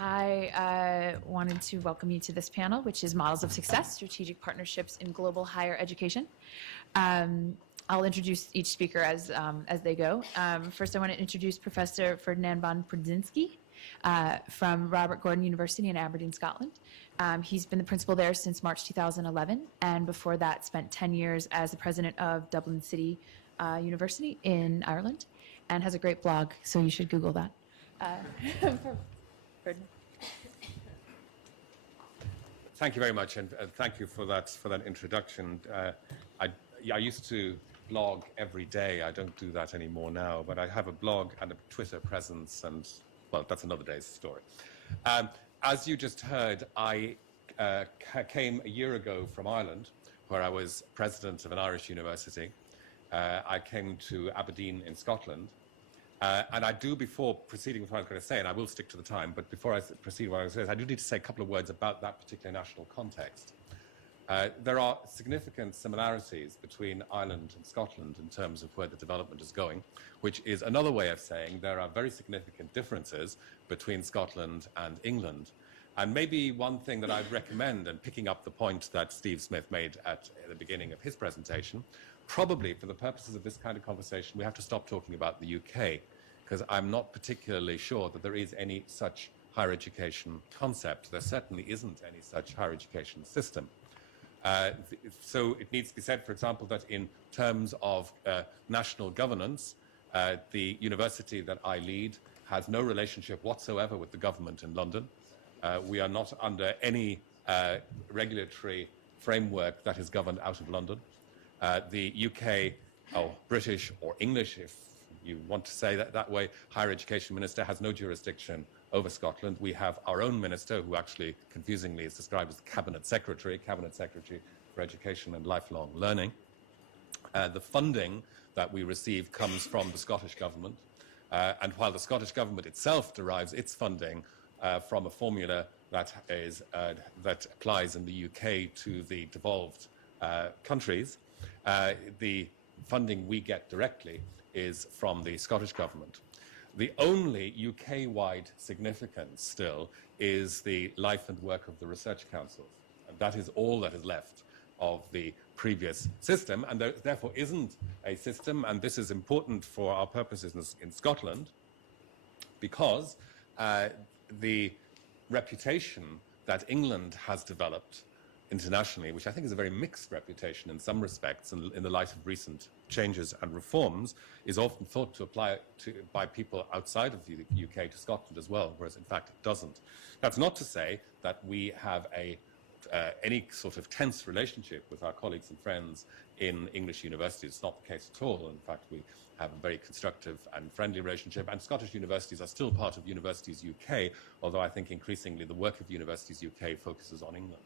I wanted to welcome you to this panel, which is Models of Success, Strategic Partnerships in Global Higher Education. I'll introduce each speaker as they go. First, I want to introduce Professor Ferdinand von Prondzynski from Robert Gordon University in Aberdeen, Scotland. He's been the principal there since March 2011, and before that spent 10 years as the president of Dublin City University in Ireland, and has a great blog, so you should Google that. Ferdinand. Thank you very much, and thank you for that introduction. I used to blog every day. I don't do that anymore now, but I have a blog and a Twitter presence, and well, that's another day's story. As you just heard, I came a year ago from Ireland, where I was president of an Irish university. I came to Aberdeen in Scotland. And I do, before proceeding with what I was going to say, and I will stick to the time, but before I proceed with what I was going to say, I do need to say a couple of words about that particular national context. There are significant similarities between Ireland and Scotland in terms of where the development is going, which is another way of saying there are very significant differences between Scotland and England. And maybe one thing that I'd recommend, and picking up the point that Steve Smith made at the beginning of his presentation, probably for the purposes of this kind of conversation, we have to stop talking about the UK, because I'm not particularly sure that there is any such higher education concept. There certainly isn't any such higher education system. So it needs to be said, for example, that in terms of national governance, the university that I lead has no relationship whatsoever with the government in London. We are not under any regulatory framework that is governed out of London. The UK, or British or English, if you want to say that way, higher education minister has no jurisdiction over Scotland. We have our own minister, who actually confusingly is described as the Cabinet Secretary for Education and Lifelong Learning. The funding that we receive comes from the Scottish Government, and while the Scottish Government itself derives its funding from a formula that applies in the UK to the devolved countries, the funding we get directly is from the Scottish Government. The only UK-wide significance still is the life and work of the research councils. And that is all that is left of the previous system, and there therefore isn't a system, and this is important for our purposes in Scotland, because the reputation that England has developed internationally, which I think is a very mixed reputation in some respects, and in the light of recent changes and reforms, is often thought to apply by people outside of the UK to Scotland as well, whereas in fact it doesn't. That's not to say that we have any sort of tense relationship with our colleagues and friends in English universities. It's not the case at all. In fact, we have a very constructive and friendly relationship, and Scottish universities are still part of Universities UK, although I think increasingly the work of Universities UK focuses on England.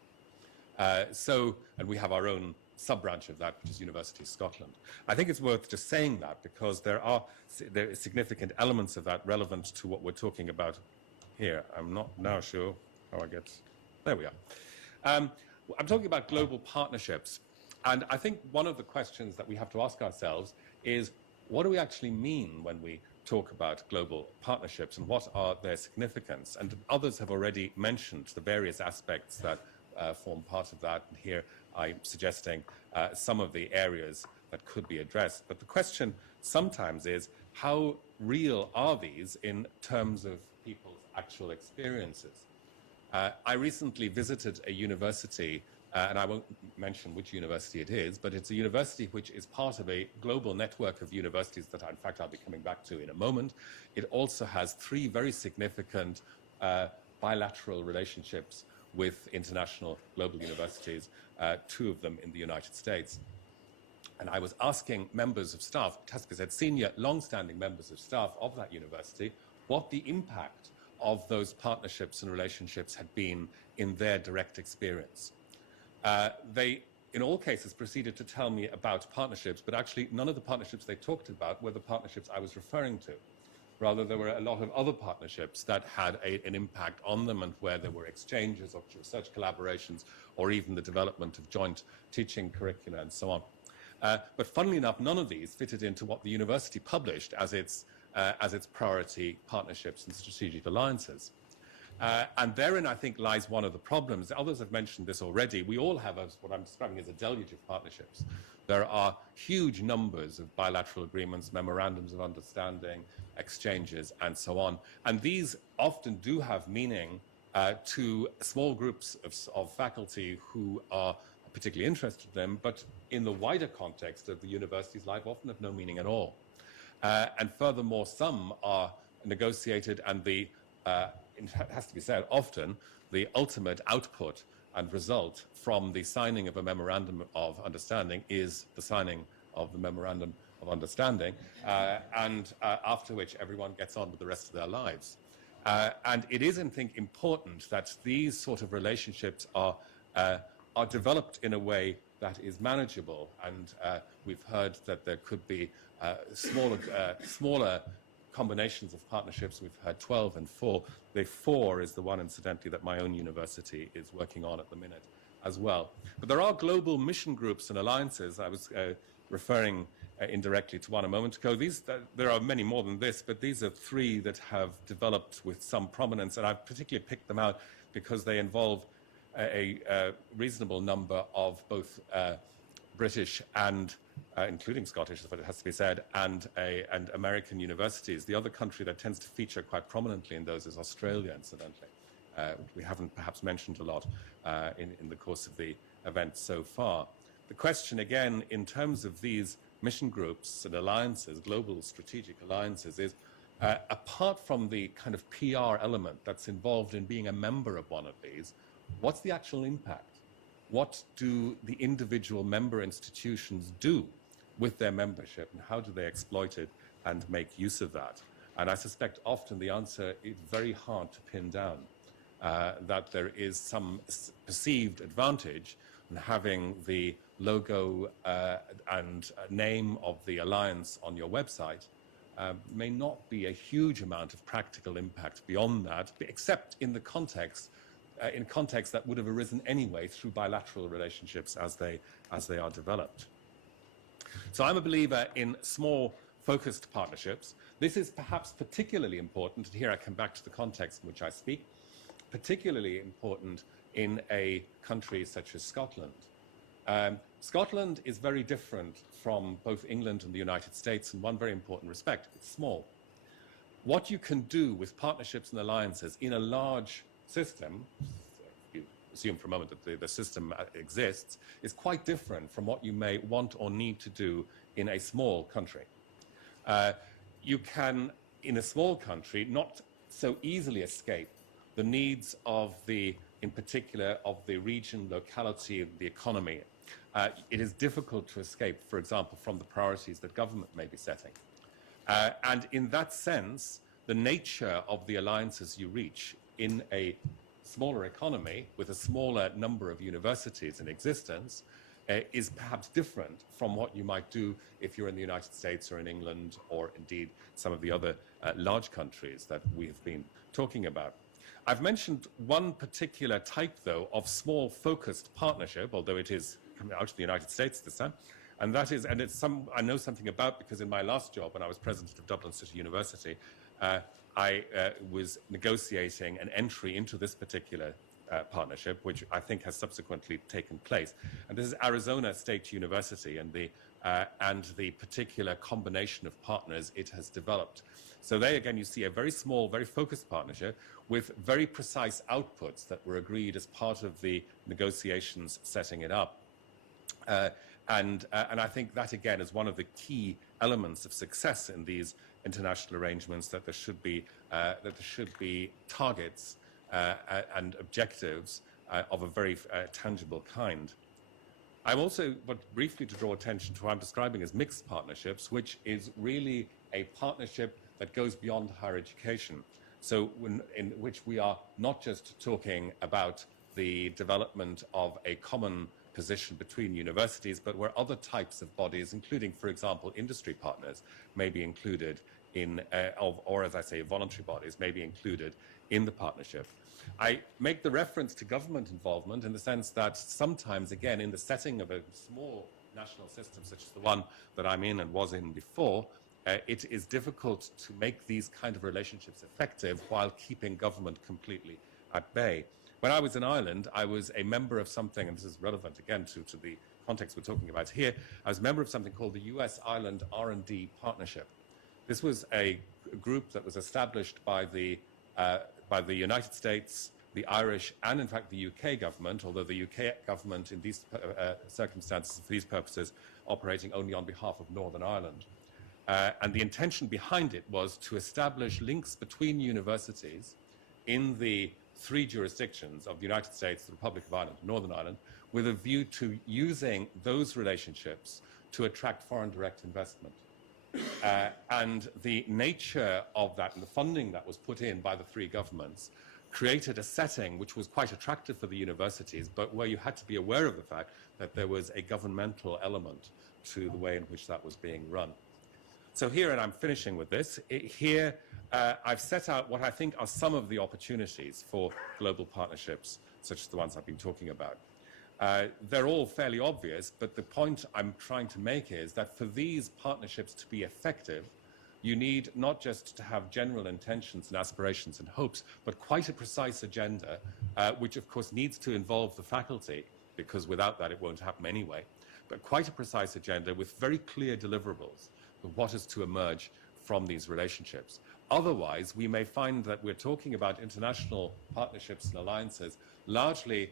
And we have our own sub-branch of that, which is Universities Scotland. I think it's worth just saying that, because there are significant elements of that relevant to what we're talking about here. I'm not now sure how I get... There we are. I'm talking about global partnerships. And I think one of the questions that we have to ask ourselves is, what do we actually mean when we talk about global partnerships, and what are their significance? And others have already mentioned the various aspects that form part of that. And here I'm suggesting some of the areas that could be addressed. But the question sometimes is, how real are these in terms of people's actual experiences? I recently visited a university, and I won't mention which university it is, but it's a university which is part of a global network of universities that, in fact, I'll be coming back to in a moment. It also has 3 very significant bilateral relationships with international global universities, 2 of them in the United States. And I was asking members of staff, as I said, senior, long-standing members of staff of that university, what the impact of those partnerships and relationships had been in their direct experience. They, in all cases, proceeded to tell me about partnerships, but actually none of the partnerships they talked about were the partnerships I was referring to. Rather, there were a lot of other partnerships that had an impact on them, and where there were exchanges of research collaborations, or even the development of joint teaching curricula and so on. But funnily enough, none of these fitted into what the university published as its priority partnerships and strategic alliances. And therein, I think, lies one of the problems. Others have mentioned this already. We all have what I'm describing as a deluge of partnerships. There are huge numbers of bilateral agreements, memorandums of understanding, exchanges, and so on. And these often do have meaning to small groups of faculty who are particularly interested in them, but in the wider context of the university's life often have no meaning at all. And furthermore, some are negotiated, and it has to be said, often the ultimate output and result from the signing of a memorandum of understanding is the signing of the memorandum of understanding, and after which everyone gets on with the rest of their lives. And it is, I think, important that these sort of relationships are developed in a way that is manageable. And we've heard that there could be smaller combinations of partnerships. We've had 12 and 4. The 4 is the one, incidentally, that my own university is working on at the minute as well. But there are global mission groups and alliances. I was referring indirectly to one a moment ago. There are many more than this, but these are 3 that have developed with some prominence, and I've particularly picked them out because they involve a reasonable number of both British and including Scottish, if it has to be said, and American universities. The other country that tends to feature quite prominently in those is Australia, incidentally, which we haven't perhaps mentioned a lot in the course of the event so far. The question, again, in terms of these mission groups and alliances, global strategic alliances, is apart from the kind of PR element that's involved in being a member of one of these, what's the actual impact? What do the individual member institutions do with their membership, and how do they exploit it and make use of that? And I suspect often the answer is very hard to pin down, that there is some perceived advantage in having the logo and name of the alliance on your website. May not be a huge amount of practical impact beyond that, except in the context that would have arisen anyway through bilateral relationships as they are developed. So I'm a believer in small, focused partnerships. This is perhaps particularly important, and here I come back to the context in which I speak, particularly important in a country such as Scotland. Scotland is very different from both England and the United States in one very important respect. It's small. What you can do with partnerships and alliances in a large system, if you assume for a moment that the system exists, is quite different from what you may want or need to do in a small country. You can, in a small country, not so easily escape the needs of in particular, of the region, locality, of the economy. It is difficult to escape, for example, from the priorities that government may be setting. And in that sense, the nature of the alliances you reach in a smaller economy with a smaller number of universities in existence is perhaps different from what you might do if you're in the United States or in England or indeed some of the other large countries that we have been talking about. I've mentioned one particular type, though, of small focused partnership, although it is coming out of the United States this time, and that is, and it's I know something about because in my last job when I was president of Dublin City University, I was negotiating an entry into this particular partnership, which I think has subsequently taken place. And this is Arizona State University and the particular combination of partners it has developed. So there again, you see a very small, very focused partnership with very precise outputs that were agreed as part of the negotiations setting it up. And I think that again is one of the key elements of success in these international arrangements, that there should be targets and objectives of a very tangible kind. I'm also, but briefly to draw attention to what I'm describing as mixed partnerships, which is really a partnership that goes beyond higher education. So in which we are not just talking about the development of a common position between universities, but where other types of bodies, including, for example, industry partners, may be included in, or as I say, voluntary bodies may be included in the partnership. I make the reference to government involvement in the sense that sometimes, again, in the setting of a small national system, such as the one that I'm in and was in before, it is difficult to make these kind of relationships effective while keeping government completely at bay. When I was in Ireland, I was a member of something, and this is relevant again to the context we're talking about here. I was a member of something called the US-Ireland R&D Partnership. This was a group that was established by the United States, the Irish, and in fact the UK government, although the UK government in these circumstances, for these purposes, operating only on behalf of Northern Ireland. And the intention behind it was to establish links between universities in the three jurisdictions of the United States, the Republic of Ireland, Northern Ireland, with a view to using those relationships to attract foreign direct investment. And the nature of that and the funding that was put in by the three governments created a setting which was quite attractive for the universities, but where you had to be aware of the fact that there was a governmental element to the way in which that was being run. So here, and I'm finishing with this, here I've set out what I think are some of the opportunities for global partnerships, such as the ones I've been talking about. They're all fairly obvious, but the point I'm trying to make is that for these partnerships to be effective, you need not just to have general intentions and aspirations and hopes, but quite a precise agenda, which of course needs to involve the faculty, because without that it won't happen anyway, but quite a precise agenda with very clear deliverables of what is to emerge from these relationships. Otherwise, we may find that we're talking about international partnerships and alliances largely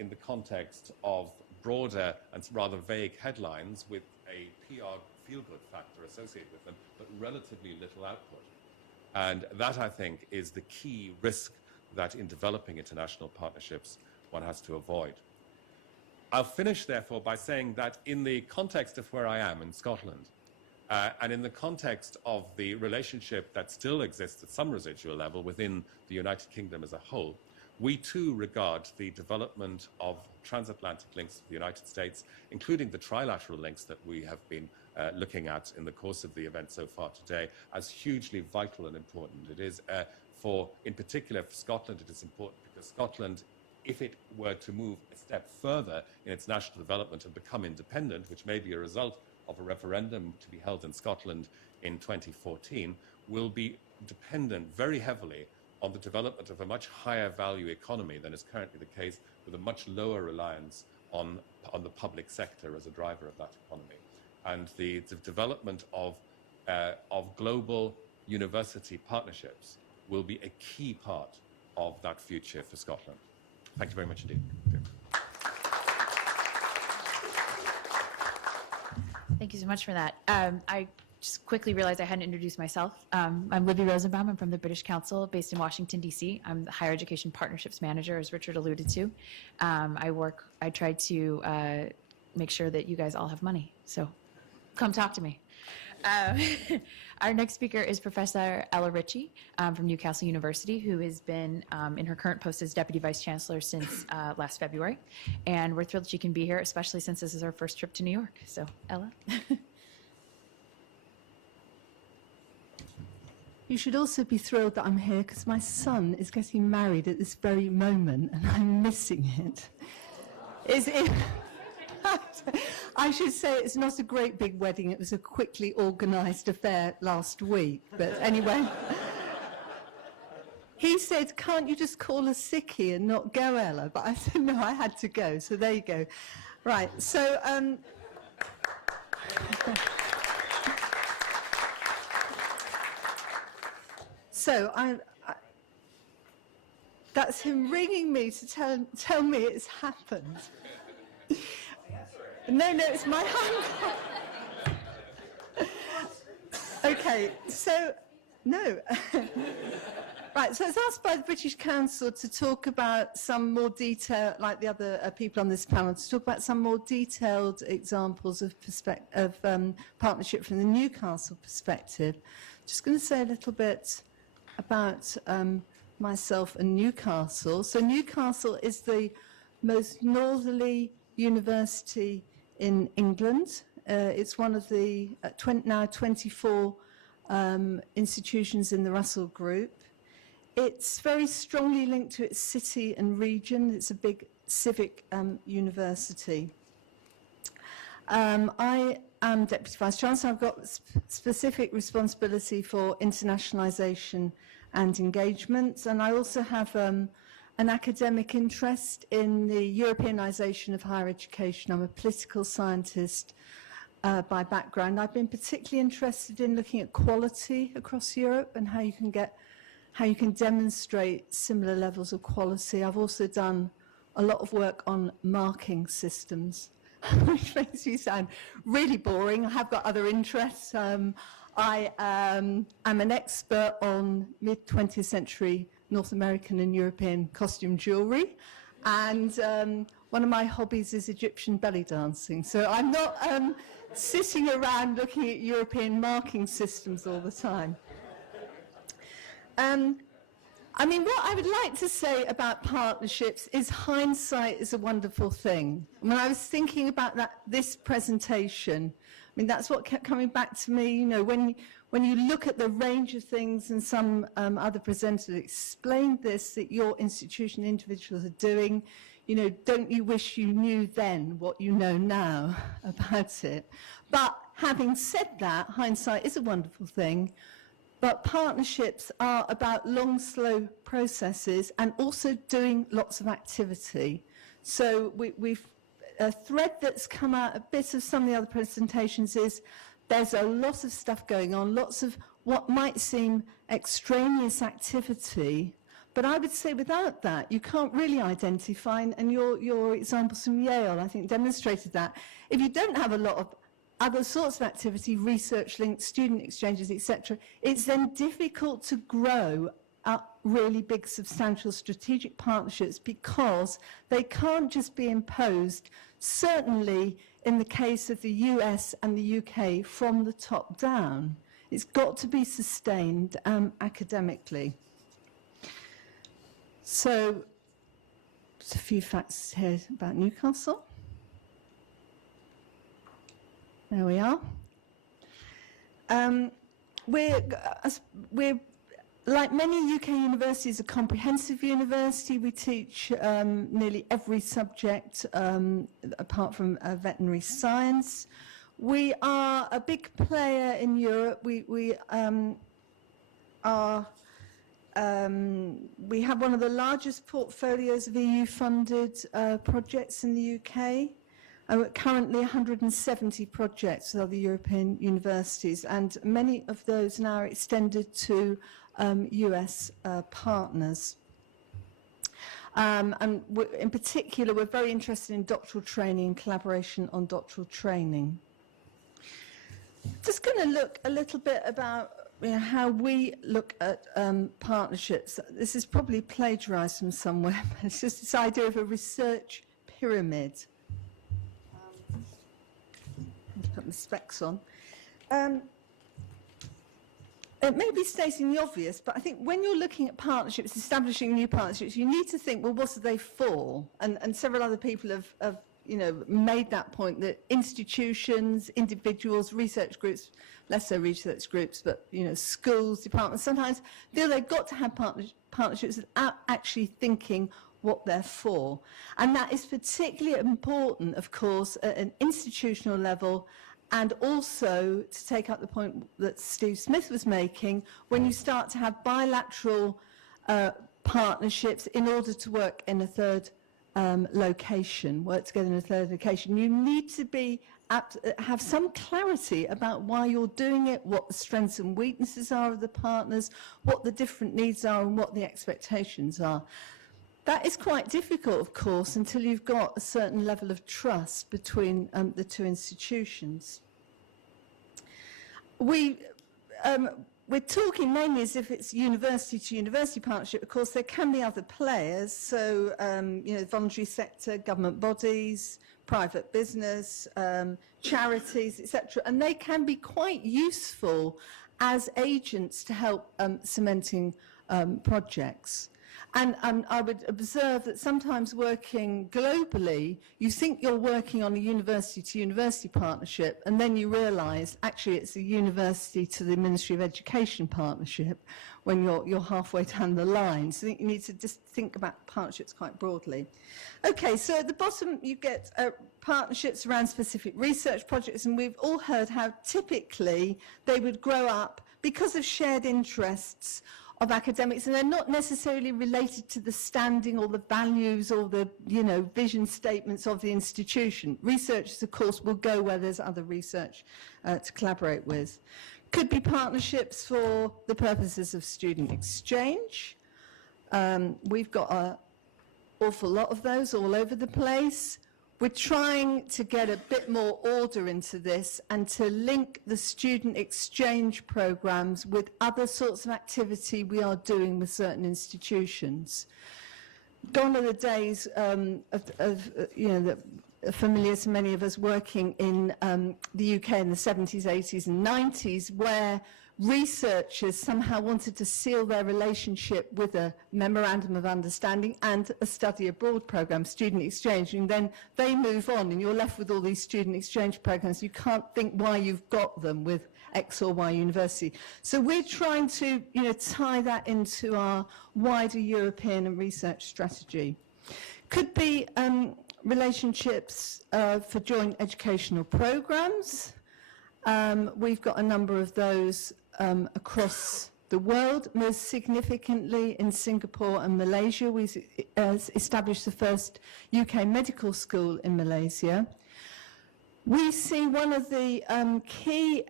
in the context of broader and rather vague headlines with a PR feel-good factor associated with them, but relatively little output. And that, I think, is the key risk that in developing international partnerships one has to avoid. I'll finish, therefore, by saying that in the context of where I am in Scotland, and in the context of the relationship that still exists at some residual level within the United Kingdom as a whole, we too regard the development of transatlantic links with the United States, including the trilateral links that we have been looking at in the course of the event so far today, as hugely vital and important. It is, in particular for Scotland, it is important because Scotland, if it were to move a step further in its national development and become independent, which may be a result of a referendum to be held in Scotland in 2014, will be dependent very heavily on the development of a much higher value economy than is currently the case, with a much lower reliance on the public sector as a driver of that economy. And the development of global university partnerships will be a key part of that future for Scotland. Thank you very much indeed. Thank you so much for that. I just quickly realized I hadn't introduced myself. I'm Libby Rosenbaum. I'm from the British Council based in Washington, D.C. I'm the Higher Education Partnerships Manager, as Richard alluded to. I try to make sure that you guys all have money. So come talk to me. Our next speaker is Professor Ritchie from Newcastle University, who has been in her current post as Deputy Vice Chancellor since last February. And we're thrilled she can be here, especially since this is her first trip to New York. So, Ella. You should also be thrilled that I'm here because my son is getting married at this very moment and I'm missing it. I should say it's not a great big wedding. It was a quickly organised affair last week. But anyway, he said, "Can't you just call a sickie and not go, Ella?" But I said, no, I had to go. So there you go. Right. So that's him ringing me to tell me it's happened. No, it's my hand. Okay, so, no. Right, so I was asked by the British Council to talk about some more detail, like the other people on this panel, to talk about some more detailed examples of partnership from the Newcastle perspective. Just going to say a little bit about myself and Newcastle. So Newcastle is the most northerly university in England. It's one of the now 24 institutions in the Russell Group. It's very strongly linked to its city and region. It's a big civic university. I am Deputy Vice-Chancellor. I've got specific responsibility for internationalisation and engagement, and I also have an academic interest in the Europeanisation of higher education. I'm a political scientist by background. I've been particularly interested in looking at quality across Europe and how you can demonstrate similar levels of quality. I've also done a lot of work on marking systems, which makes me sound really boring. I have got other interests. I am an expert on mid-20th century North American and European costume jewellery, and one of my hobbies is Egyptian belly dancing. So I'm not sitting around looking at European marking systems all the time. I mean, what I would like to say about partnerships is hindsight is a wonderful thing. When I was thinking about this presentation, I mean, that's what kept coming back to me. You know, when you look at the range of things, and some other presenters explained this, that your institution individuals are doing, you know, don't you wish you knew then what you know now about it? But having said that, hindsight is a wonderful thing. But partnerships are about long, slow processes and also doing lots of activity. So we've a thread that's come out a bit of some of the other presentations is there's a lot of stuff going on, lots of what might seem extraneous activity. But I would say without that, you can't really identify, and your examples from Yale, I think, demonstrated that. If you don't have a lot of other sorts of activity, research links, student exchanges, etc., it's then difficult to grow up really big, substantial strategic partnerships because they can't just be imposed, certainly in the case of the US and the UK, from the top down. It's got to be sustained academically. So, just a few facts here about Newcastle. There we are. We're like many UK universities, a comprehensive university. We teach nearly every subject apart from veterinary science. We are a big player in Europe. We have one of the largest portfolios of EU-funded projects in the UK. Currently 170 projects with other European universities, and many of those now are extended to US partners. And in particular, we're very interested in doctoral training and collaboration on doctoral training. Just going to look a little bit about how we look at partnerships. This is probably plagiarized from somewhere, but it's just this idea of a research pyramid. Put my specs on. It may be stating the obvious, but I think when you're looking at partnerships, establishing new partnerships, you need to think, well, what are they for? And several other people have made that point, that institutions, individuals, research groups, less so research groups, but, schools, departments, sometimes feel they've got to have partnerships without actually thinking what they're for. And that is particularly important, of course, at an institutional level, and also to take up the point that Steve Smith was making, when you start to have bilateral partnerships in order to work in a third location, work together in a third location, you need to have some clarity about why you're doing it, what the strengths and weaknesses are of the partners, what the different needs are, and what the expectations are. That is quite difficult, of course, until you've got a certain level of trust between the two institutions. We're talking mainly as if it's university-to-university partnership. Of course, there can be other players, so voluntary sector, government bodies, private business, charities, etc., and they can be quite useful as agents to help cementing projects. And I would observe that sometimes working globally, you think you're working on a university-to-university partnership, and then you realise, actually, it's a university to the Ministry of Education partnership when you're halfway down the line. So I think you need to just think about partnerships quite broadly. Okay, so at the bottom, you get partnerships around specific research projects, and we've all heard how typically they would grow up because of shared interests of academics, and they're not necessarily related to the standing or the values or the, vision statements of the institution. Researchers, of course, will go where there's other research to collaborate with. Could be partnerships for the purposes of student exchange. We've got an awful lot of those all over the place. We're trying to get a bit more order into this and to link the student exchange programs with other sorts of activity we are doing with certain institutions. Gone are the days that are familiar to many of us working in the UK in the 70s, 80s and 90s, where researchers somehow wanted to seal their relationship with a memorandum of understanding and a study abroad program, student exchange, and then they move on and you're left with all these student exchange programs. You can't think why you've got them with X or Y university. So we're trying to tie that into our wider European and research strategy. Could be relationships for joint educational programs. We've got a number of those across the world. Most significantly in Singapore and Malaysia, we established the first UK medical school in Malaysia. We see one of the key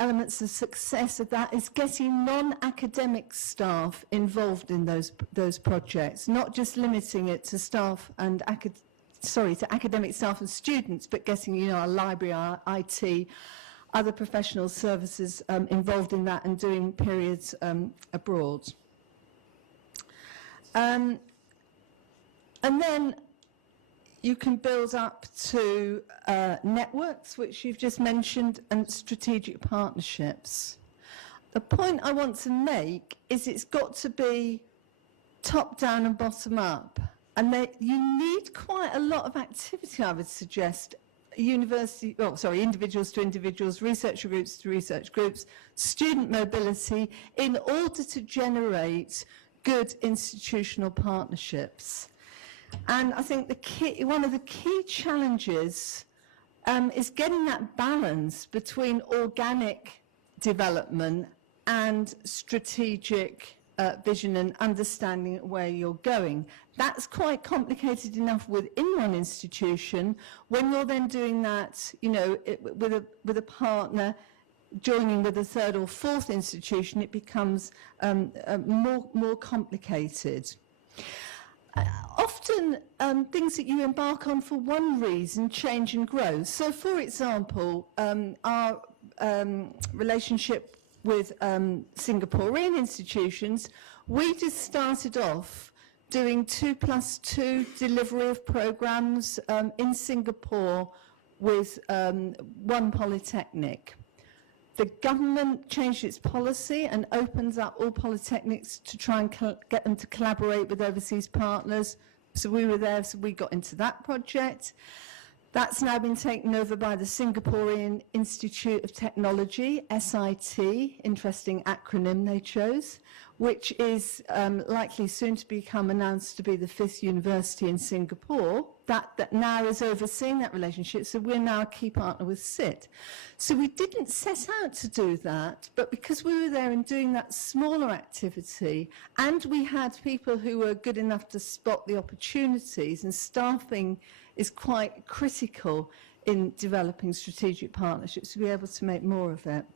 elements of success of that is getting non-academic staff involved in those projects, not just limiting it to staff and academic staff and students, but getting our library, our IT, other professional services involved in that and doing periods abroad. And then you can build up to networks, which you've just mentioned, and strategic partnerships. The point I want to make is it's got to be top down and bottom up. And you need quite a lot of activity, I would suggest, individuals to individuals, researcher groups to research groups, student mobility, in order to generate good institutional partnerships. And I think one of the key challenges is getting that balance between organic development and strategic vision and understanding where you're going. That's quite complicated enough within one institution. When you're then doing that, with a partner, joining with a third or fourth institution, it becomes more complicated. Often things that you embark on for one reason change and grow. So, for example, our relationship with Singaporean institutions, we just started off doing 2+2 delivery of programs in Singapore with one polytechnic. The government changed its policy and opens up all polytechnics to try and get them to collaborate with overseas partners. So we were there, so we got into that project. That's now been taken over by the Singaporean Institute of Technology, SIT, interesting acronym they chose, which is likely soon to become announced to be the 5th university in Singapore. That now is overseeing that relationship, so we're now a key partner with SIT. So we didn't set out to do that, but because we were there and doing that smaller activity, and we had people who were good enough to spot the opportunities, and staffing is quite critical in developing strategic partnerships to be able to make more of it.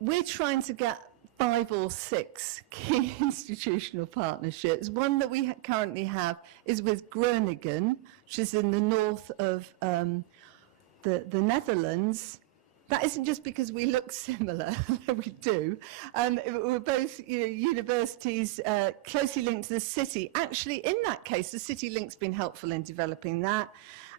We're trying to get 5 or 6 key institutional partnerships. One that we currently have is with Groningen, which is in the north of the Netherlands. That isn't just because we look similar, we do. We're both universities closely linked to the city. Actually, in that case, the city link's been helpful in developing that.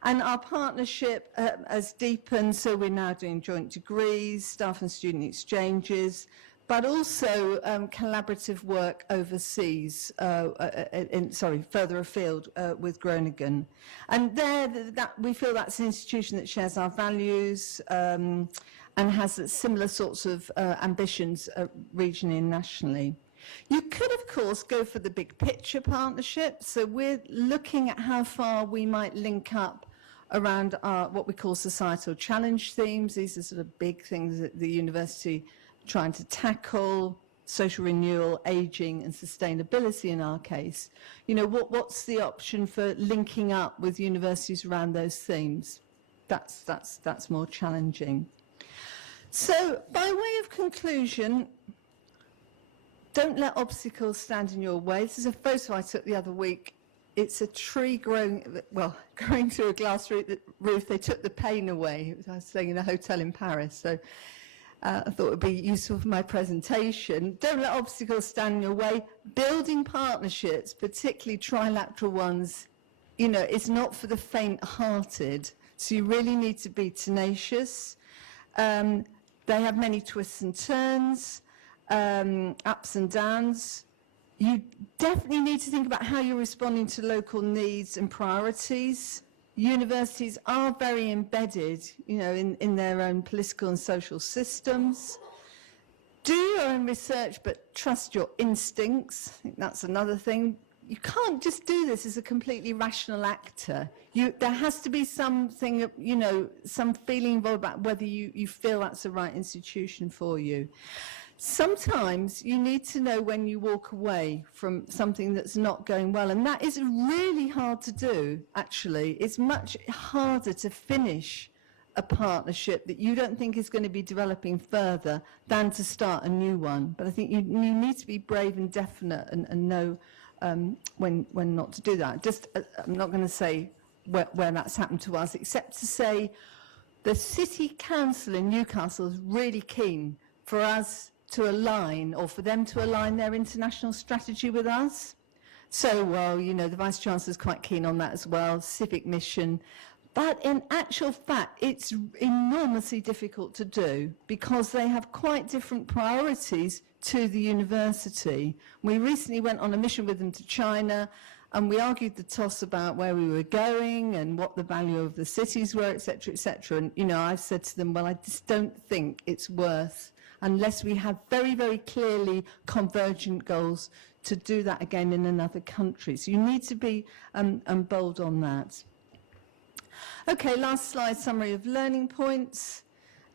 And our partnership has deepened, so we're now doing joint degrees, staff and student exchanges, but also collaborative work overseas, further afield with Groningen. And there, we feel that's an institution that shares our values and has similar sorts of ambitions regionally and nationally. You could, of course, go for the big picture partnership. So we're looking at how far we might link up around our, what we call societal challenge themes. These are sort of big things that the university trying to tackle: social renewal, aging, and sustainability in our case. You know, what's the option for linking up with universities around those themes? That's more challenging. So, by way of conclusion, don't let obstacles stand in your way. This is a photo I took the other week. It's a tree growing through a glass roof. They took the pane away. I was staying in a hotel in Paris, so I thought it would be useful for my presentation. Don't let obstacles stand in your way. Building partnerships, particularly trilateral ones, you know, it's not for the faint-hearted. So you really need to be tenacious. They have many twists and turns, ups and downs. You definitely need to think about how you're responding to local needs and priorities. Universities are very embedded, you know, in their own political and social systems. Do your own research, but trust your instincts. I think that's another thing. You can't just do this as a completely rational actor. There has to be something, you know, some feeling involved about whether you feel that's the right institution for you. Sometimes you need to know when you walk away from something that's not going well, and that is really hard to do, actually. It's much harder to finish a partnership that you don't think is going to be developing further than to start a new one. But I think you need to be brave and definite and know when not to do that. Just, I'm not going to say where that's happened to us, except to say the City Council in Newcastle is really keen for us to align, or for them to align their international strategy with us. So, well, you know, the Vice-Chancellor is quite keen on that as well, civic mission. But in actual fact, it's enormously difficult to do because they have quite different priorities to the university. We recently went on a mission with them to China, and we argued the toss about where we were going and what the value of the cities were, etc., etc. And, you know, I've said to them, well, I just don't think it's worth, unless we have very, very clearly convergent goals, to do that again in another country. So you need to be bold on that. Okay, last slide, summary of learning points.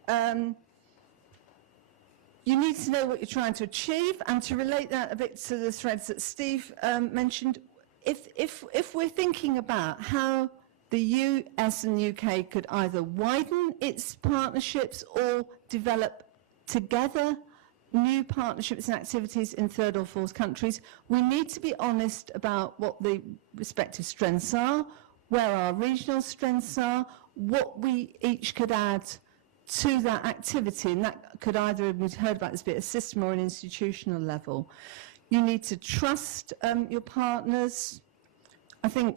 You need to know what you're trying to achieve, and to relate that a bit to the threads that Steve mentioned, if we're thinking about how the US and UK could either widen its partnerships or develop together new partnerships and activities in third or fourth countries, we need to be honest about what the respective strengths are, where our regional strengths are, what we each could add to that activity, and that could either, we've heard about this bit, a system or an institutional level. You need to trust your partners. I think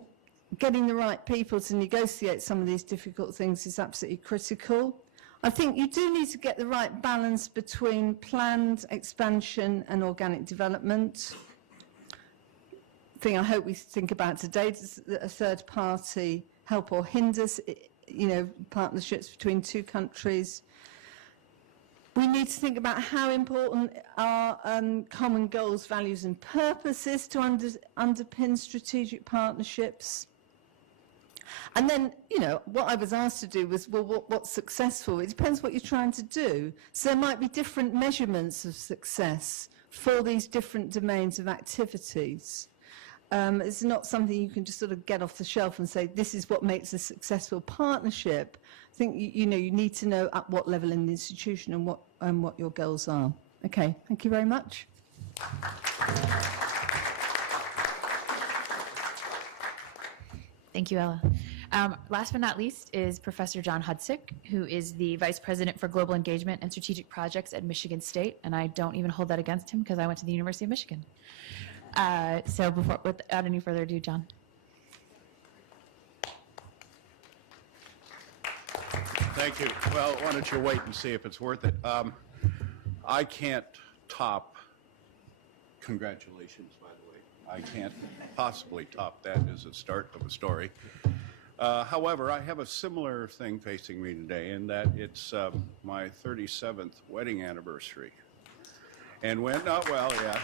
getting the right people to negotiate some of these difficult things is absolutely critical. I think you do need to get the right balance between planned expansion and organic development. The thing I hope we think about today is that a third party help or hinders, you know, partnerships between two countries. We need to think about how important our common goals, values and purposes to underpin strategic partnerships. And then, you know, what I was asked to do was, well, what's successful? It depends what you're trying to do. So there might be different measurements of success for these different domains of activities. It's not something you can just sort of get off the shelf and say, this is what makes a successful partnership. I think, you know, you need to know at what level in the institution and what your goals are. Okay, thank you very much. Thank you, Ella. Last but not least is Professor John Hudzik, who is the Vice President for Global Engagement and Strategic Projects at Michigan State, and I don't even hold that against him because I went to the University of Michigan. So without any further ado, John. Thank you. Well, why don't you wait and see if it's worth it. I can't top, congratulations, by the way. I can't possibly top that as a start of a story. However, I have a similar thing facing me today in that it's my 37th wedding anniversary. And when, oh, well, yeah.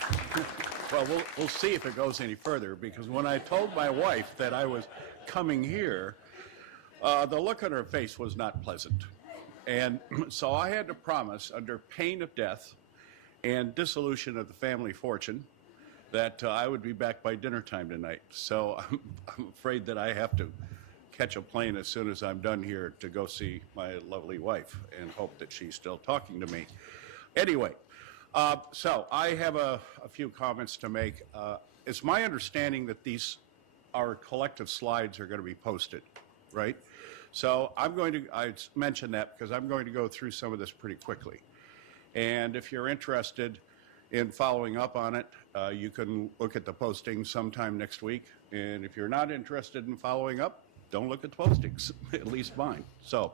Well, we'll see if it goes any further, because when I told my wife that I was coming here, the look on her face was not pleasant. And so I had to promise, under pain of death and dissolution of the family fortune, that I would be back by dinner time tonight. So I'm afraid that I have to catch a plane as soon as I'm done here to go see my lovely wife and hope that she's still talking to me. Anyway, so I have a few comments to make. It's my understanding that our collective slides are going to be posted, right? So I mentioned that because I'm going to go through some of this pretty quickly. And if you're interested in following up on it, you can look at the posting sometime next week. And if you're not interested in following up, don't look at the postings, at least mine. So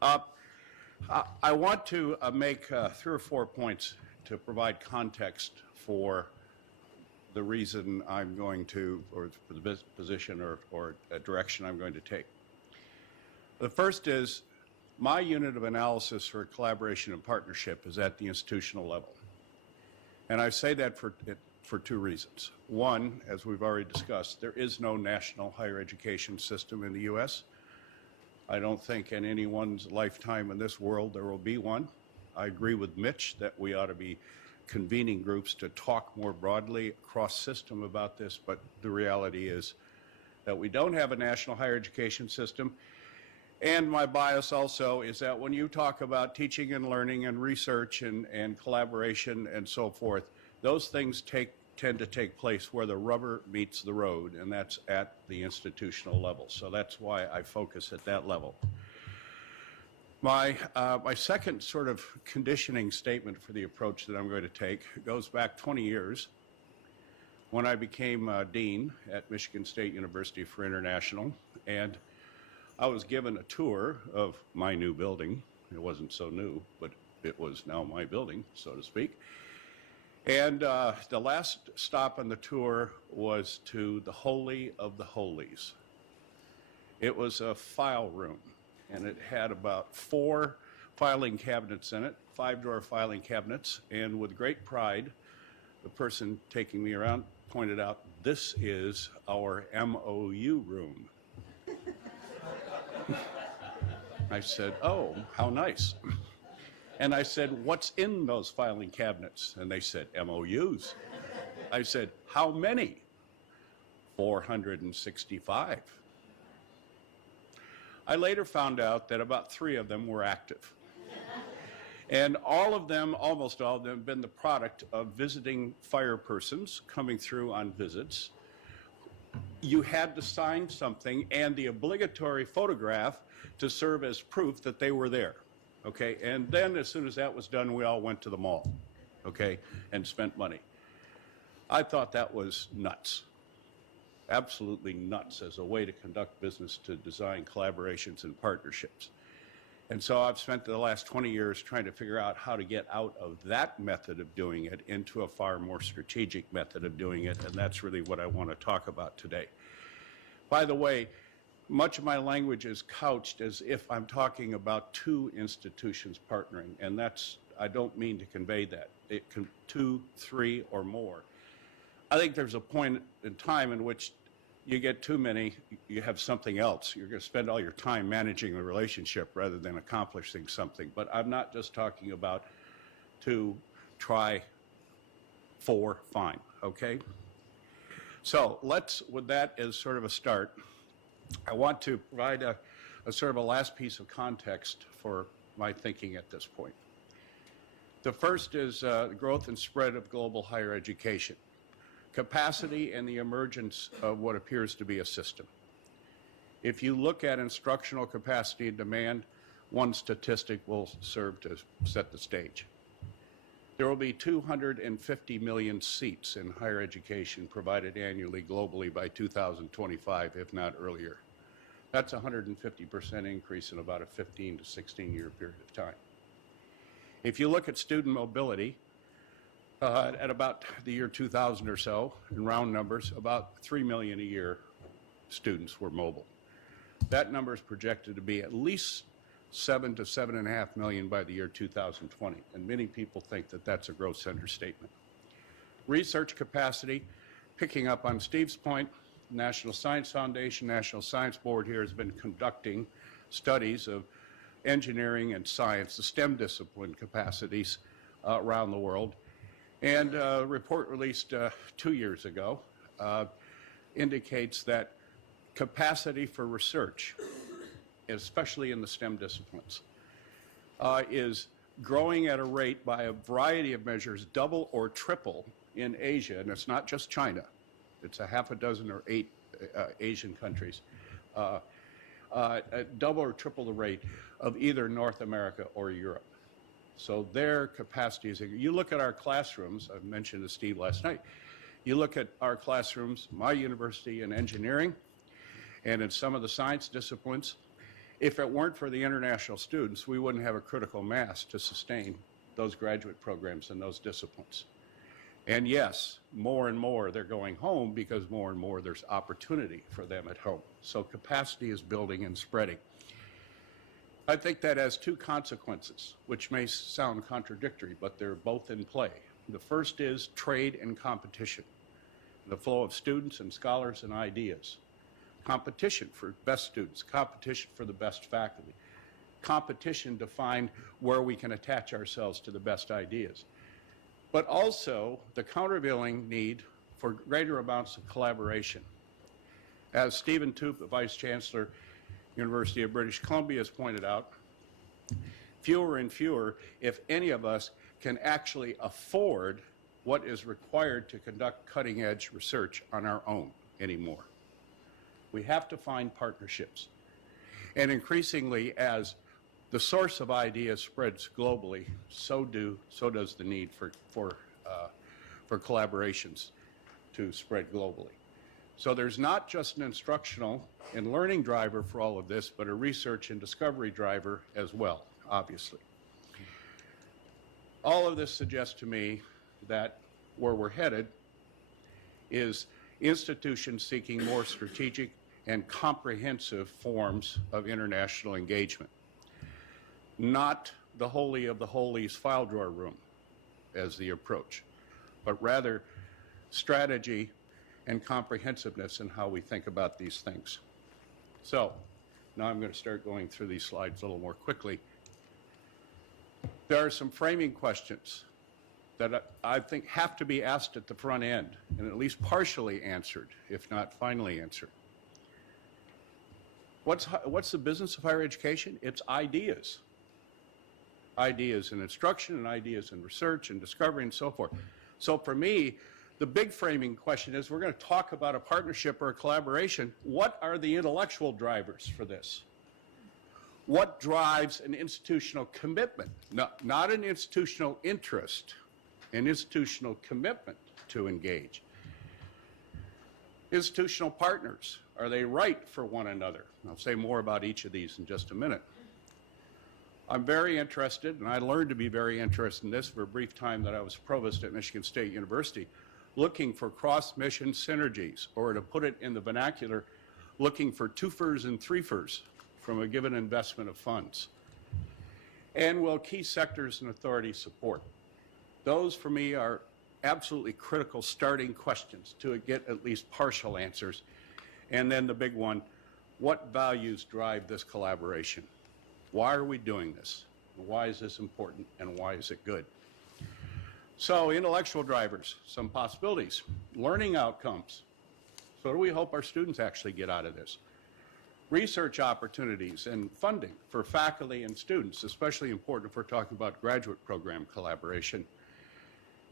I want to make 3 or 4 points to provide context for the reason I'm going to, or for the position or a direction I'm going to take. The first is my unit of analysis for collaboration and partnership is at the institutional level. And I say that for 2 reasons. One, as we've already discussed, there is no national higher education system in the U.S. I don't think in anyone's lifetime in this world there will be one. I agree with Mitch that we ought to be convening groups to talk more broadly cross-system about this, but the reality is that we don't have a national higher education system. And my bias also is that when you talk about teaching and learning and research and collaboration and so forth, those things tend to take place where the rubber meets the road, and that's at the institutional level. So that's why I focus at that level. My second sort of conditioning statement for the approach that I'm going to take goes back 20 years when I became dean at Michigan State University for International, and I was given a tour of my new building. It wasn't so new, but it was now my building, so to speak. And the last stop on the tour was to the Holy of the Holies. It was a file room, and it had about 4 filing cabinets in it, 5-drawer filing cabinets, and with great pride, the person taking me around pointed out, "This is our MOU room." I said, "Oh, how nice." And I said, "What's in those filing cabinets?" And they said, "MOUs." I said, "How many?" 465. I later found out that about 3 of them were active. And all of them, almost all of them, have been the product of visiting fire persons coming through on visits. You had to sign something and the obligatory photograph to serve as proof that they were there, okay? And then as soon as that was done, we all went to the mall, okay, and spent money. I thought that was nuts, absolutely nuts as a way to conduct business, to design collaborations and partnerships. And so I've spent the last 20 years trying to figure out how to get out of that method of doing it into a far more strategic method of doing it, and that's really what I want to talk about today. By the way, much of my language is couched as if I'm talking about 2 institutions partnering, and that's, I don't mean to convey that. It can 2, 3, or more. I think there's a point in time in which you get too many, you have something else. You're going to spend all your time managing the relationship rather than accomplishing something. But I'm not just talking about 2, try 4, fine, okay? So let's, with that as sort of a start, I want to provide a sort of a last piece of context for my thinking at this point. The first is the growth and spread of global higher education, capacity and the emergence of what appears to be a system. If you look at instructional capacity and demand, one statistic will serve to set the stage. There will be 250 million seats in higher education provided annually globally by 2025, if not earlier. That's a 150% increase in about a 15 to 16 year period of time. If you look at student mobility, At about the year 2000 or so, in round numbers, about 3 million a year students were mobile. That number is projected to be at least 7 to 7.5 million by the year 2020, and many people think that that's a gross understatement. Research capacity, picking up on Steve's point, National Science Foundation, National Science Board here has been conducting studies of engineering and science, the STEM discipline capacities around the world. And a report released 2 years ago indicates that capacity for research, especially in the STEM disciplines, is growing at a rate by a variety of measures, double or triple in Asia, and it's not just China. It's a half a dozen or 8 Asian countries, double or triple the rate of either North America or Europe. So their capacity is, you look at our classrooms, I mentioned to Steve last night, you look at our classrooms, my university in engineering, and in some of the science disciplines, if it weren't for the international students, we wouldn't have a critical mass to sustain those graduate programs in those disciplines. And yes, more and more they're going home because more and more there's opportunity for them at home. So capacity is building and spreading. I think that has 2 consequences, which may sound contradictory, but they're both in play. The first is trade and competition, the flow of students and scholars and ideas. Competition for best students, competition for the best faculty, competition to find where we can attach ourselves to the best ideas. But also the countervailing need for greater amounts of collaboration. As Stephen Toop, the Vice Chancellor, University of British Columbia, has pointed out, fewer and fewer, if any of us, can actually afford what is required to conduct cutting-edge research on our own anymore. We have to find partnerships. And increasingly, as the source of ideas spreads globally, so does the need for collaborations to spread globally. So there's not just an instructional and learning driver for all of this, but a research and discovery driver as well, obviously. All of this suggests to me that where we're headed is institutions seeking more strategic and comprehensive forms of international engagement. Not the holy of the holies file drawer room as the approach, but rather strategy and comprehensiveness in how we think about these things. So now I'm going to start going through these slides a little more quickly. There are some framing questions that I think have to be asked at the front end and at least partially answered, if not finally answered. What's the business of higher education? It's ideas. Ideas in instruction and ideas in research and discovery and so forth. So for me, the big framing question is, we're going to talk about a partnership or a collaboration. What are the intellectual drivers for this? What drives an institutional commitment? Not an institutional interest, an institutional commitment to engage. Institutional partners, are they right for one another? I'll say more about each of these in just a minute. I'm very interested, and I learned to be very interested in this for a brief time that I was provost at Michigan State University, looking for cross-mission synergies, or to put it in the vernacular, looking for twofers and threefers from a given investment of funds. And will key sectors and authorities support? Those, for me, are absolutely critical starting questions to get at least partial answers. And then the big one, what values drive this collaboration? Why are we doing this? Why is this important, and why is it good? So intellectual drivers, some possibilities. Learning outcomes. So what do we hope our students actually get out of this? Research opportunities and funding for faculty and students, especially important if we're talking about graduate program collaboration.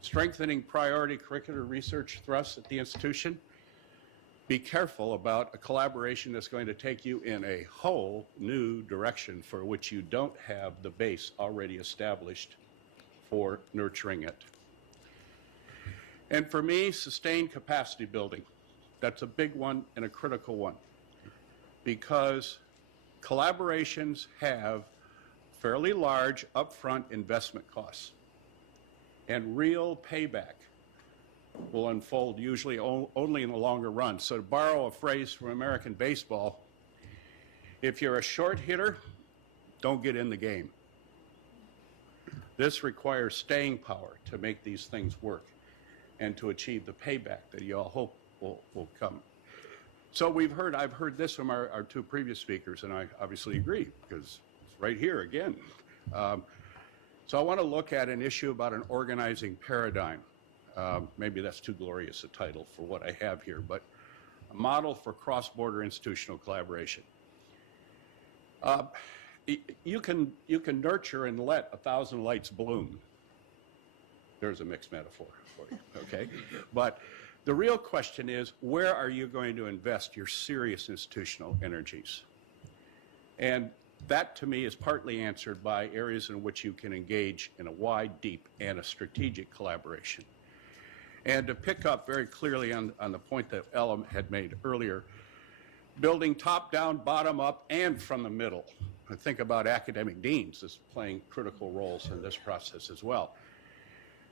Strengthening priority curricular research thrusts at the institution. Be careful about a collaboration that's going to take you in a whole new direction for which you don't have the base already established for nurturing it. And for me, sustained capacity building. That's a big one and a critical one, because collaborations have fairly large upfront investment costs. and real payback will unfold usually only in the longer run. So to borrow a phrase from American baseball, if you're a short hitter, don't get in the game. This requires staying power to make these things work and to achieve the payback that you all hope will come. So I've heard this from our two previous speakers, and I obviously agree because it's right here again. So I want to look at an issue about an organizing paradigm. Maybe that's too glorious a title for what I have here, but a model for cross-border institutional collaboration. You can nurture and let 1,000 lights bloom. There's a mixed metaphor for you, okay? But the real question is, where are you going to invest your serious institutional energies? And that, to me, is partly answered by areas in which you can engage in a wide, deep, and a strategic collaboration. And to pick up very clearly on the point that Ella had made earlier, building top-down, bottom-up, and from the middle. I think about academic deans as playing critical roles in this process as well.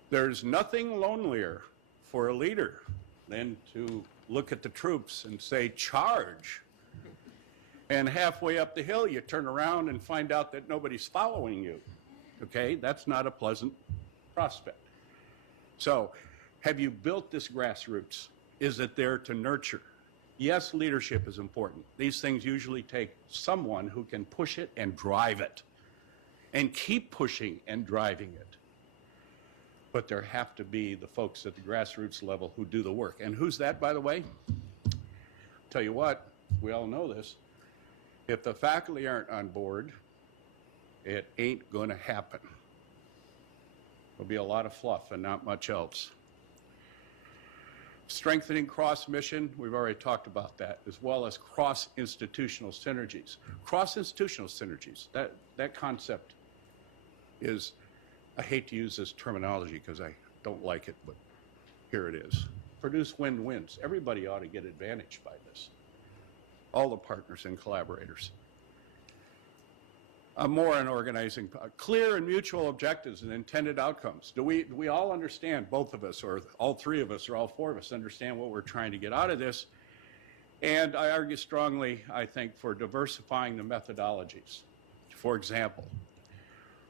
There's nothing lonelier for a leader than to look at the troops and say, charge. And halfway up the hill, you turn around and find out that nobody's following you. Okay, that's not a pleasant prospect. So, have you built this grassroots? Is it there to nurture? Yes, leadership is important. These things usually take someone who can push it and drive it, and keep pushing and driving it. But there have to be the folks at the grassroots level who do the work. And who's that, by the way? Tell you what, we all know this. If the faculty aren't on board, it ain't going to happen. There'll be a lot of fluff and not much else. Strengthening cross-mission, we've already talked about that, as well as cross-institutional synergies. Cross-institutional synergies, that concept is, I hate to use this terminology because I don't like it, but here it is. Produce win-wins. Everybody ought to get advantage by this. All the partners and collaborators. More on organizing. Clear and mutual objectives and intended outcomes. Do we all understand, both of us, or all three of us, or all four of us, understand what we're trying to get out of this? And I argue strongly, I think, for diversifying the methodologies. For example,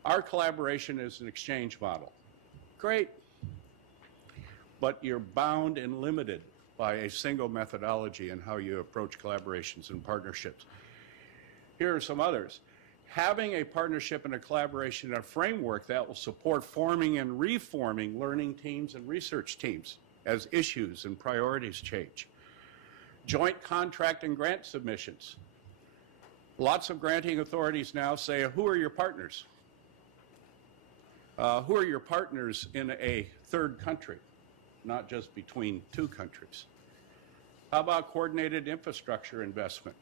our collaboration is an exchange model. Great. But you're bound and limited by a single methodology in how you approach collaborations and partnerships. Here are some others. Having a partnership and a collaboration and a framework that will support forming and reforming learning teams and research teams as issues and priorities change. Joint contract and grant submissions. Lots of granting authorities now say, who are your partners? Who are your partners in a third country, not just between two countries? How about coordinated infrastructure investment,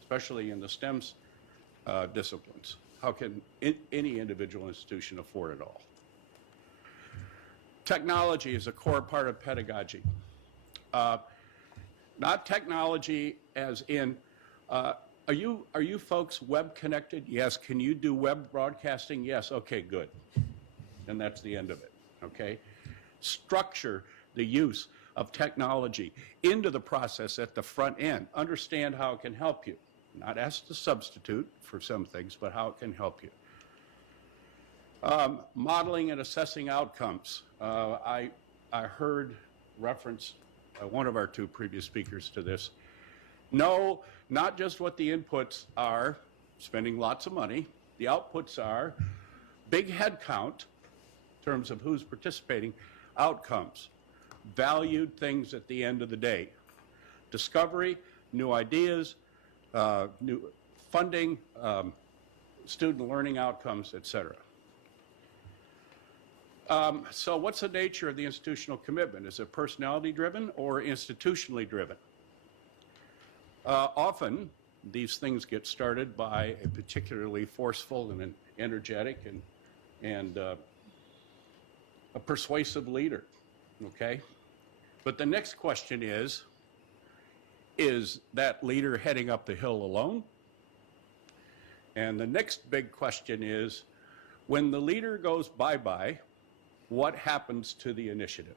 especially in the STEMs disciplines? How can any individual institution afford it all? Technology is a core part of pedagogy. Not technology as in, are you folks web connected? Yes. Can you do web broadcasting? Yes. Okay, good. And that's the end of it, okay? Structure the use of technology into the process at the front end. Understand how it can help you. Not as a substitute for some things, but how it can help you. Modeling and assessing outcomes. I heard reference one of our two previous speakers to this. No, not just what the inputs are, spending lots of money. The outputs are big head count in terms of who's participating, outcomes, valued things at the end of the day. Discovery, new ideas, new funding, student learning outcomes, etc. So what's the nature of the institutional commitment? Is it personality driven or institutionally driven? Often these things get started by a particularly forceful and an energetic and a persuasive leader, okay? But the next question is that leader heading up the hill alone? And the next big question is, when the leader goes bye-bye, what happens to the initiative?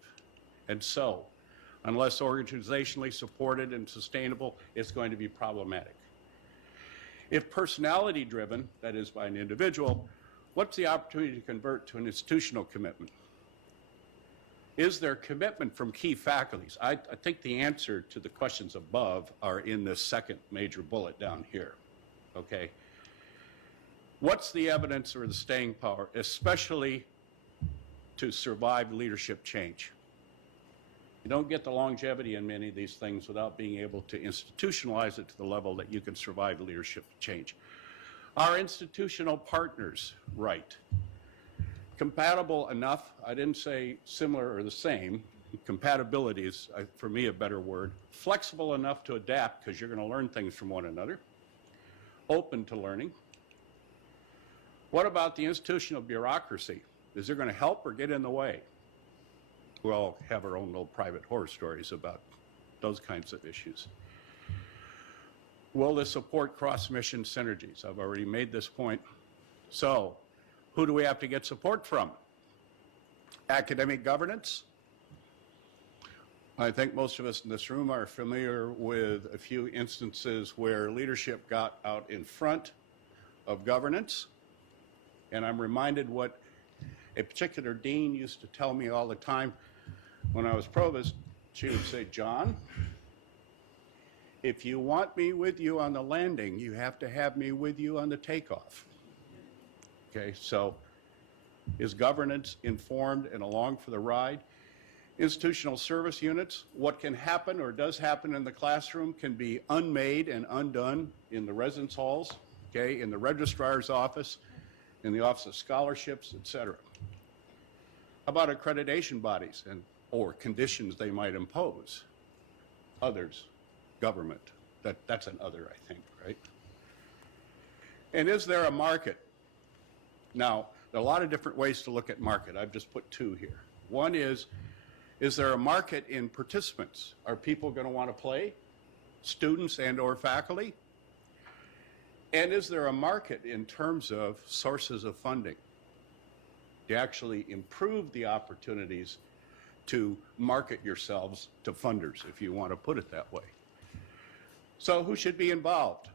And so, unless organizationally supported and sustainable, it's going to be problematic. If personality driven, that is by an individual, what's the opportunity to convert to an institutional commitment? Is there commitment from key faculties? I think the answer to the questions above are in this second major bullet down here, okay? What's the evidence or the staying power, especially to survive leadership change? You don't get the longevity in many of these things without being able to institutionalize it to the level that you can survive leadership change. Are institutional partners right? Compatible enough, I didn't say similar or the same, compatibility is, for me, a better word. Flexible enough to adapt because you're going to learn things from one another. Open to learning. What about the institutional bureaucracy? Is it going to help or get in the way? We all have our own little private horror stories about those kinds of issues. Will this support cross-mission synergies? I've already made this point. So, who do we have to get support from? Academic governance. I think most of us in this room are familiar with a few instances where leadership got out in front of governance. And I'm reminded what a particular dean used to tell me all the time when I was provost. She would say, John, if you want me with you on the landing, you have to have me with you on the takeoff. Okay, so is governance informed and along for the ride? Institutional service units, what can happen or does happen in the classroom can be unmade and undone in the residence halls, okay, in the registrar's office, in the Office of Scholarships, etc. How about accreditation bodies or conditions they might impose? Others, government, that's an other, I think, right? And is there a market? Now, there are a lot of different ways to look at market. I've just put two here. One is there a market in participants? Are people going to want to play? Students and or faculty? And is there a market in terms of sources of funding to actually improve the opportunities to market yourselves to funders, if you want to put it that way? So who should be involved?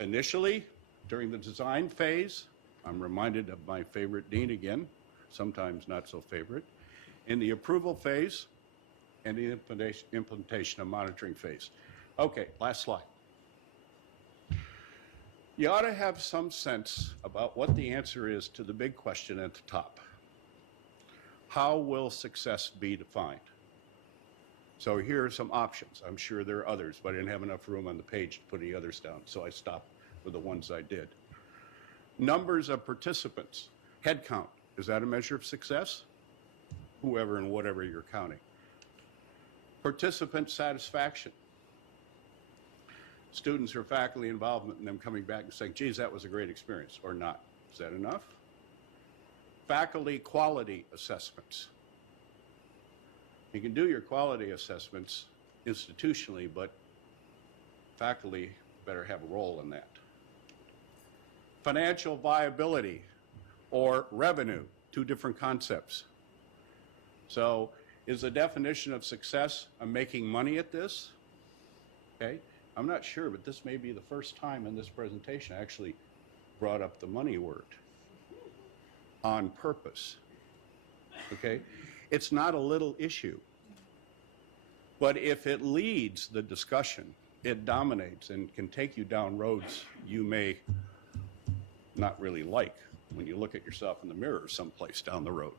Initially, during the design phase, I'm reminded of my favorite dean again, sometimes not so favorite, in the approval phase and the implementation of monitoring phase. Okay, last slide. You ought to have some sense about what the answer is to the big question at the top. How will success be defined? So here are some options. I'm sure there are others, but I didn't have enough room on the page to put any others down, so I stopped with the ones I did. Numbers of participants, head count, is that a measure of success? Whoever and whatever you're counting. Participant satisfaction. Students or faculty involvement and them coming back and saying, geez, that was a great experience, or not. Is that enough? Faculty quality assessments. You can do your quality assessments institutionally, but faculty better have a role in that. Financial viability or revenue, two different concepts. So is the definition of success, I'm making money at this? Okay, I'm not sure, but this may be the first time in this presentation I actually brought up the money word on purpose. Okay, it's not a little issue, but if it leads the discussion, it dominates and can take you down roads you may not really like when you look at yourself in the mirror someplace down the road.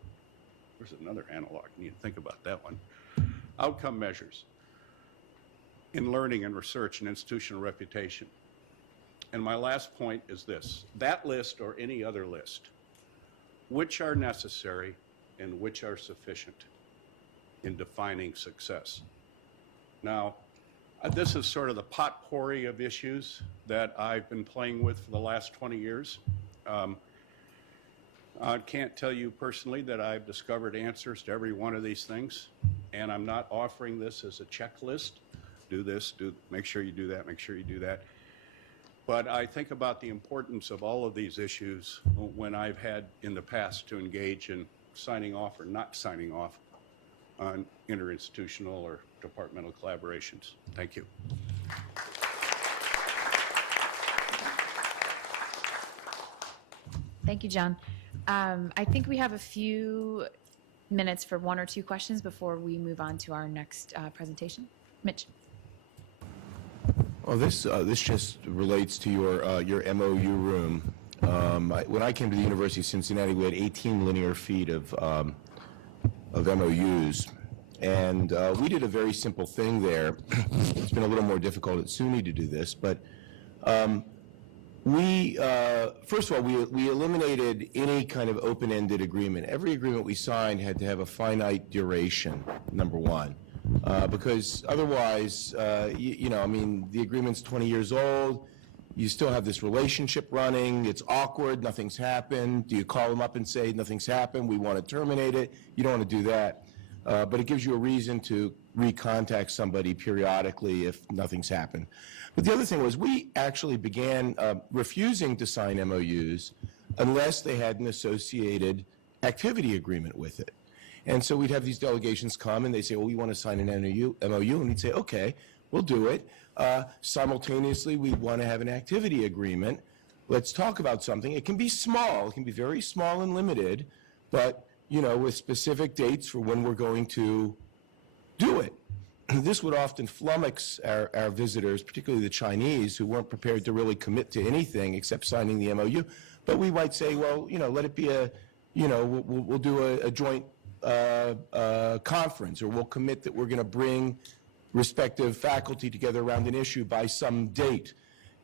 There's another analog. You need to think about that one. Outcome measures in learning and research and institutional reputation. And my last point is this. That list or any other list, which are necessary and which are sufficient in defining success? Now, this is sort of the potpourri of issues that I've been playing with for the last 20 years. I can't tell you personally that I've discovered answers to every one of these things, and I'm not offering this as a checklist. Do this, make sure you do that, make sure you do that. But I think about the importance of all of these issues when I've had in the past to engage in signing off or not signing off on interinstitutional or departmental collaborations. Thank you. Thank you, John. I think we have a few minutes for one or two questions before we move on to our next presentation. Mitch. Well, this just relates to your MOU room. When I came to the University of Cincinnati, we had 18 linear feet of MOUs, and we did a very simple thing there. It's been a little more difficult at SUNY to do this, but first of all, we eliminated any kind of open-ended agreement. Every agreement we signed had to have a finite duration, number one. Because otherwise, I mean, the agreement's 20 years old, you still have this relationship running, it's awkward, nothing's happened. Do you call them up and say, nothing's happened, we want to terminate it? You don't want to do that. But it gives you a reason to recontact somebody periodically if nothing's happened. But the other thing was we actually began refusing to sign MOUs unless they had an associated activity agreement with it. And so we'd have these delegations come and they say, well, we want to sign an MOU, and we'd say, okay, we'll do it. Simultaneously, we'd want to have an activity agreement. Let's talk about something. It can be small, it can be very small and limited, but, with specific dates for when we're going to do it. This would often flummox our visitors, particularly the Chinese, who weren't prepared to really commit to anything except signing the MOU. But we might say, well, let it be we'll do a joint conference, or we'll commit that we're going to bring respective faculty together around an issue by some date.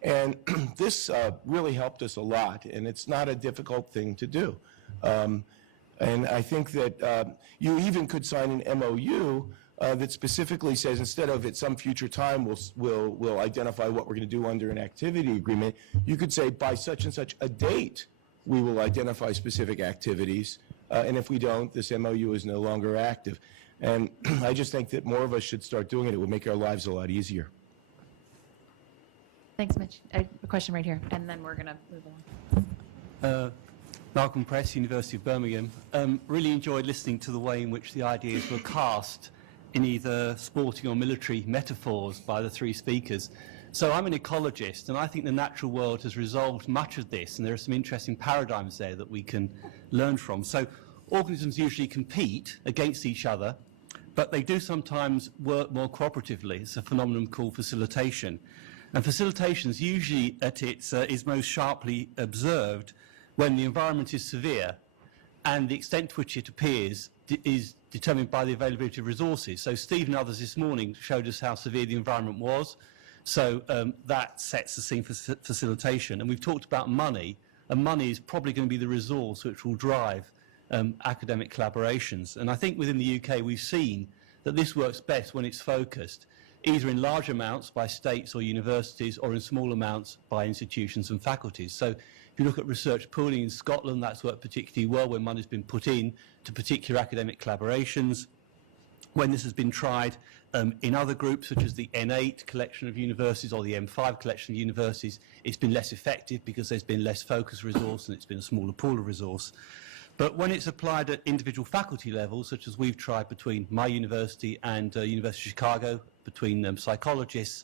And this really helped us a lot, and it's not a difficult thing to do. And I think that you even could sign an MOU that specifically says, instead of at some future time we'll identify what we're going to do under an activity agreement, you could say by such and such a date we will identify specific activities. And if we don't, this MOU is no longer active. And I just think that more of us should start doing it. It would make our lives a lot easier. Thanks, Mitch. A question right here, and then we're going to move on. Malcolm Press, University of Birmingham. Really enjoyed listening to the way in which the ideas were cast in either sporting or military metaphors by the three speakers. So I'm an ecologist, and I think the natural world has resolved much of this, and there are some interesting paradigms there that we can learn from. So organisms usually compete against each other, but they do sometimes work more cooperatively. It's a phenomenon called facilitation. And facilitation is usually at its is most sharply observed when the environment is severe, and the extent to which it appears is determined by the availability of resources. So Steve and others this morning showed us how severe the environment was. So that sets the scene for facilitation. And we've talked about money, and money is probably going to be the resource which will drive academic collaborations. And I think within the UK we've seen that this works best when it's focused, either in large amounts by states or universities, or in small amounts by institutions and faculties. So if you look at research pooling in Scotland, that's worked particularly well when money's been put in to particular academic collaborations. When this has been tried in other groups, such as the N8 collection of universities or the M5 collection of universities, it's been less effective because there's been less focused resource and it's been a smaller pool of resource. But when it's applied at individual faculty levels, such as we've tried between my university and University of Chicago, between psychologists,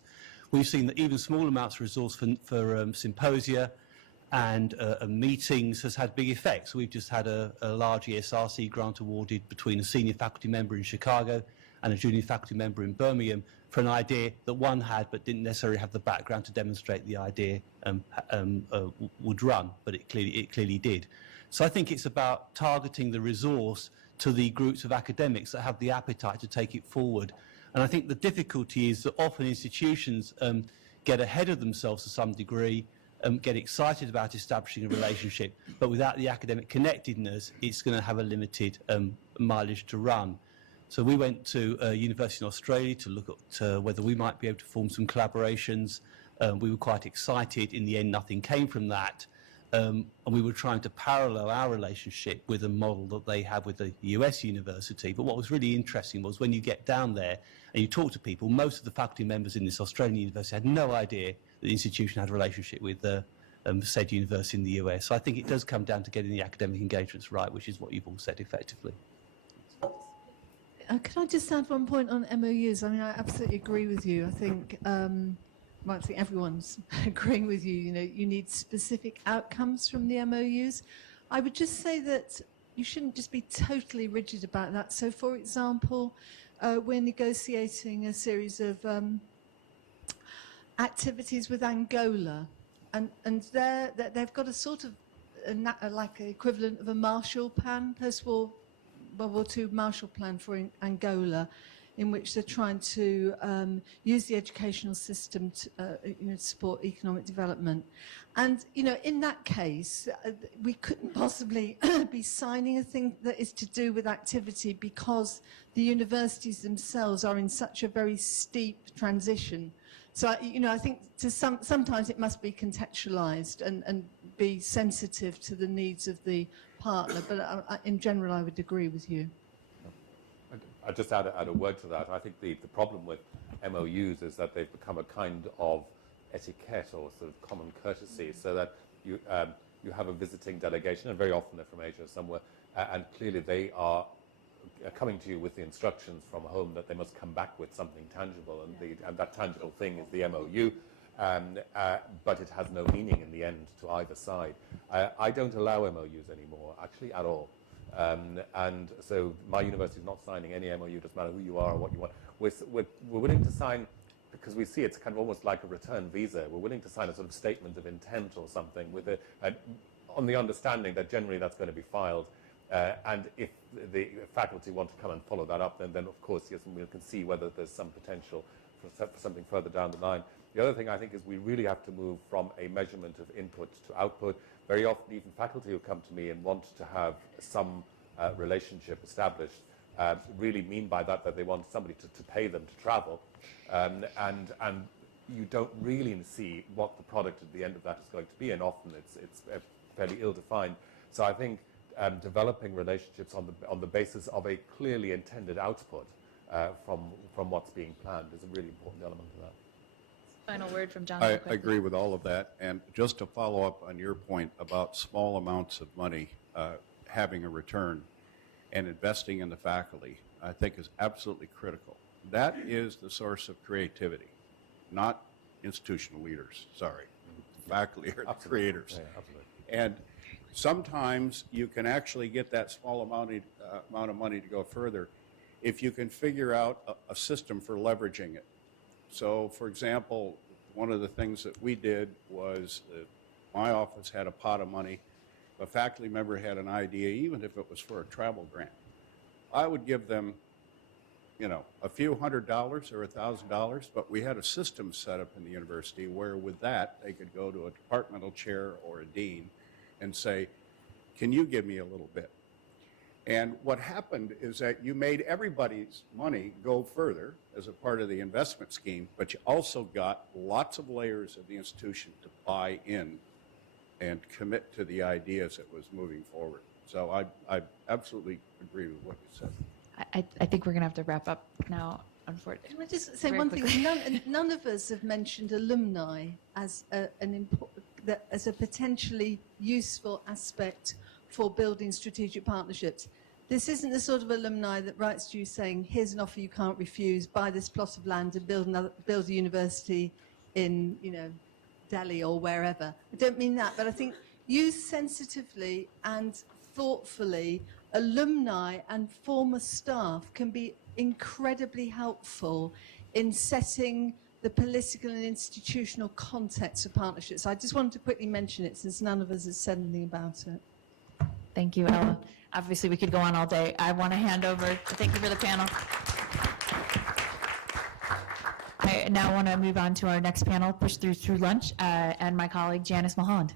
we've seen that even small amounts of resource for symposia and meetings has had big effects. We've just had a large ESRC grant awarded between a senior faculty member in Chicago and a junior faculty member in Birmingham for an idea that one had but didn't necessarily have the background to demonstrate the idea would run, but it clearly did. So I think it's about targeting the resource to the groups of academics that have the appetite to take it forward. And I think the difficulty is that often institutions get ahead of themselves to some degree, get excited about establishing a relationship, but without the academic connectedness, it's going to have a limited mileage to run. So we went to a university in Australia to look at whether we might be able to form some collaborations. We were quite excited. In the end, nothing came from that. And we were trying to parallel our relationship with a model that they have with the US university. But what was really interesting was when you get down there and you talk to people, most of the faculty members in this Australian university had no idea that the institution had a relationship with said university in the US. So I think it does come down to getting the academic engagements right, which is what you've all said effectively. Could I just add one point on MOUs? I mean, I absolutely agree with you. I think, well, I think everyone's agreeing with you. You know, you need specific outcomes from the MOUs. I would just say that you shouldn't just be totally rigid about that. So, for example, we're negotiating a series of activities with Angola, and they've got a sort of like an equivalent of a Marshall Plan, post-war World War II Marshall Plan for Angola, in which they're trying to use the educational system to support economic development. And, you know, in that case, we couldn't possibly be signing a thing that is to do with activity because the universities themselves are in such a very steep transition. So, you know, I think sometimes it must be contextualized and be sensitive to the needs of the partner. But in general, I would agree with you. I'll just add a word to that. I think the problem with MOUs is that they've become a kind of etiquette or sort of common courtesy, so that you have a visiting delegation, and very often they're from Asia somewhere, and clearly they are coming to you with the instructions from home that they must come back with something tangible, and that tangible thing is the MOU, but it has no meaning in the end to either side. I don't allow MOUs anymore, actually, at all. And so my university is not signing any MOU, doesn't matter who you are or what you want. We're willing to sign, because we see it's kind of almost like a return visa. We're willing to sign a sort of statement of intent or something with on the understanding that generally that's going to be filed. And if the faculty want to come and follow that up, then of course, yes, we can see whether there's some potential for something further down the line. The other thing I think is we really have to move from a measurement of input to output. Very often, even faculty who come to me and want to have some relationship established really mean by that they want somebody to pay them to travel, and you don't really see what the product at the end of that is going to be, and often it's fairly ill-defined. So I think developing relationships on the basis of a clearly intended output from what's being planned is a really important element of that. Final word from John. I agree with all of that. And just to follow up on your point about small amounts of money having a return and investing in the faculty, I think is absolutely critical. That is the source of creativity, not institutional leaders. Sorry. The faculty are the creators. Yeah, absolutely. And sometimes you can actually get that small amount of money to go further if you can figure out a system for leveraging it. So, for example, one of the things that we did was my office had a pot of money. A faculty member had an idea, even if it was for a travel grant. I would give them, you know, a few $100 or $1,000, but we had a system set up in the university where with that they could go to a departmental chair or a dean and say, can you give me a little bit? And what happened is that you made everybody's money go further as a part of the investment scheme, but you also got lots of layers of the institution to buy in and commit to the ideas that was moving forward. So I absolutely agree with what you said. I think we're going to have to wrap up now, unfortunately. Can I just say Very one quickly. thing? None of us have mentioned alumni as as a potentially useful aspect for building strategic partnerships. This isn't the sort of alumni that writes to you saying, here's an offer you can't refuse, buy this plot of land and build a university in, you know, Delhi or wherever. I don't mean that, but I think use sensitively and thoughtfully. Alumni and former staff can be incredibly helpful in setting the political and institutional context of partnerships. I just wanted to quickly mention it since none of us has said anything about it. Thank you, Ella. Obviously, we could go on all day. I want to hand over. Thank you for the panel. I now want to move on to our next panel, Push Through Lunch, and my colleague Janice Mulholland.